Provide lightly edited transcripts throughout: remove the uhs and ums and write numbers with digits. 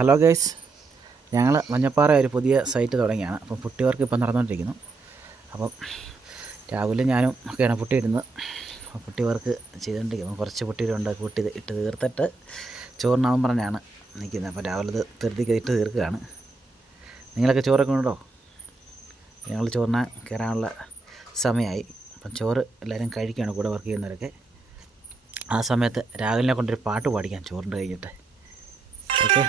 Hello guys, ഞങ്ങൾ മഞ്ഞപ്പാറ ഒരു പുതിയ സൈറ്റ് തുടങ്ങിയാണ്. അപ്പം പുട്ടി വർക്ക് ഇപ്പം നടന്നുകൊണ്ടിരിക്കുന്നു. അപ്പം രാവിലെ ഞാനും ഒക്കെയാണ് പുട്ടി ഇടുന്നത്. പുട്ടി വർക്ക് ചെയ്തുകൊണ്ടിരിക്കുന്നു. കുറച്ച് പുട്ടിയിലുണ്ട്, കൂട്ടി ഇട്ട് തീർത്തിട്ട് ചോറിനാവും പറഞ്ഞാണ് നിൽക്കുന്നത്. അപ്പോൾ രാവിലെ ഇത് ധൃതിക്ക് ഇട്ട് തീർക്കുകയാണ്. നിങ്ങളൊക്കെ ചോറൊക്കെ ഉണ്ടോ? ഞങ്ങൾ ചോറിനാൻ കയറാനുള്ള സമയമായി. അപ്പം ചോറ് എല്ലാവരും കഴിക്കുകയാണ്, കൂടെ വർക്ക് ചെയ്യുന്നവരൊക്കെ. ആ സമയത്ത് രാഹുലിനെ കൊണ്ടൊരു പാട്ട് പാടിക്കാം ചോറിൻ്റെ കഴിഞ്ഞിട്ട്. ഓക്കെ.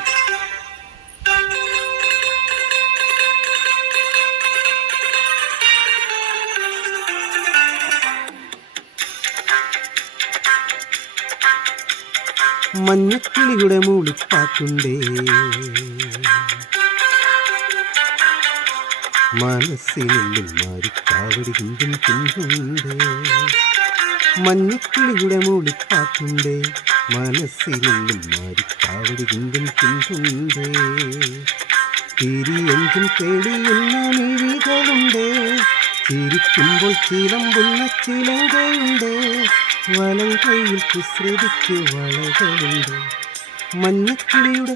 മഞ്ഞക്കിളിയുടെ മൂളിപ്പാട്ടുണ്ടേ, മനസ്സിനുള്ളിൽ മാറിക്കാവടി കുഞ്ചും കുഞ്ചുണ്ടേ. മഞ്ഞക്കിളിയുടെ മൂളിപ്പാട്ടുണ്ടേ, മനസ്സിനുള്ളിൽ മാറിക്കാവടി കുഞ്ചും കുഞ്ചുണ്ടേ. തിരിയെഞ്ചും തെളിയുന്ന മിഴികളുണ്ടേ, ചിരിക്കുമ്പോൾ ചിലമ്പുന്ന ചിലങ്കയുണ്ടേ. വലം കയ്യിൽ കുസൃതിക്ക് വളകളുണ്ട്. മഞ്ഞക്കിളിയുടെ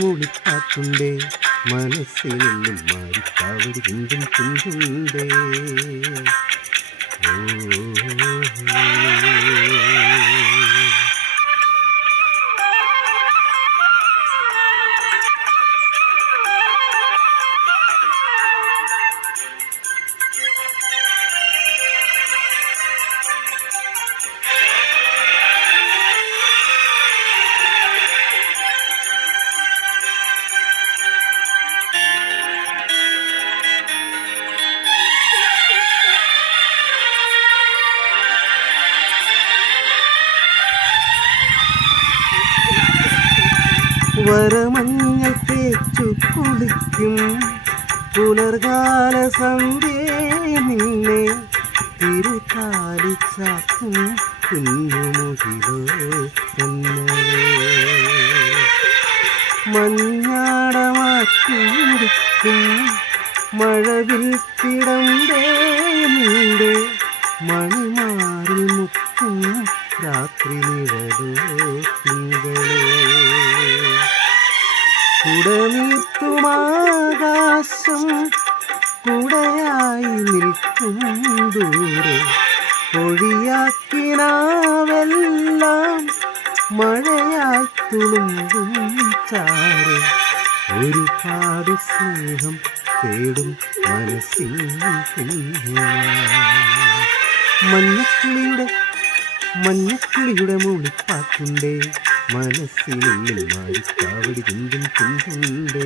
മൂളിപ്പാട്ടുണ്ടേ, മനസ്സിനുള്ളിൽ മാറിക്കാവടി കുഞ്ചും കുഞ്ചുണ്ടേ. വരമഞ്ഞൾ തേച്ചു കുളിക്കും പുലർകാല സന്ധ്യേ, നിന്നെ തിരുതാലിച്ചാക്കും കുഞ്ഞുമുകിലോ എന്നലേ. മഞ്ഞാടമാറ്റിയിരിക്കും മഴവിൽ കിടമ്പേ, നിന്റെ മണിമാറിൽ മുക്കും രാത്രി നിഴലോ തിങ്കളോ. കുടനീർത്തുമാകാശം കുടയായി നിൽക്കും ദൂരെ, പൊഴിയാക്കിനാവെല്ലാം മഴയായി തുളുമ്പും ചാരെ. ഒരുപാട് സ്നേഹം തേടും മനസ്സിൻ മഞ്ഞക്കിളിയുടെ മൂളിപ്പാട്ടുണ്ടേ, മനസ്സിനുള്ളിൽ മാറിക്കാവടി കുഞ്ചും കുഞ്ചുണ്ടേ.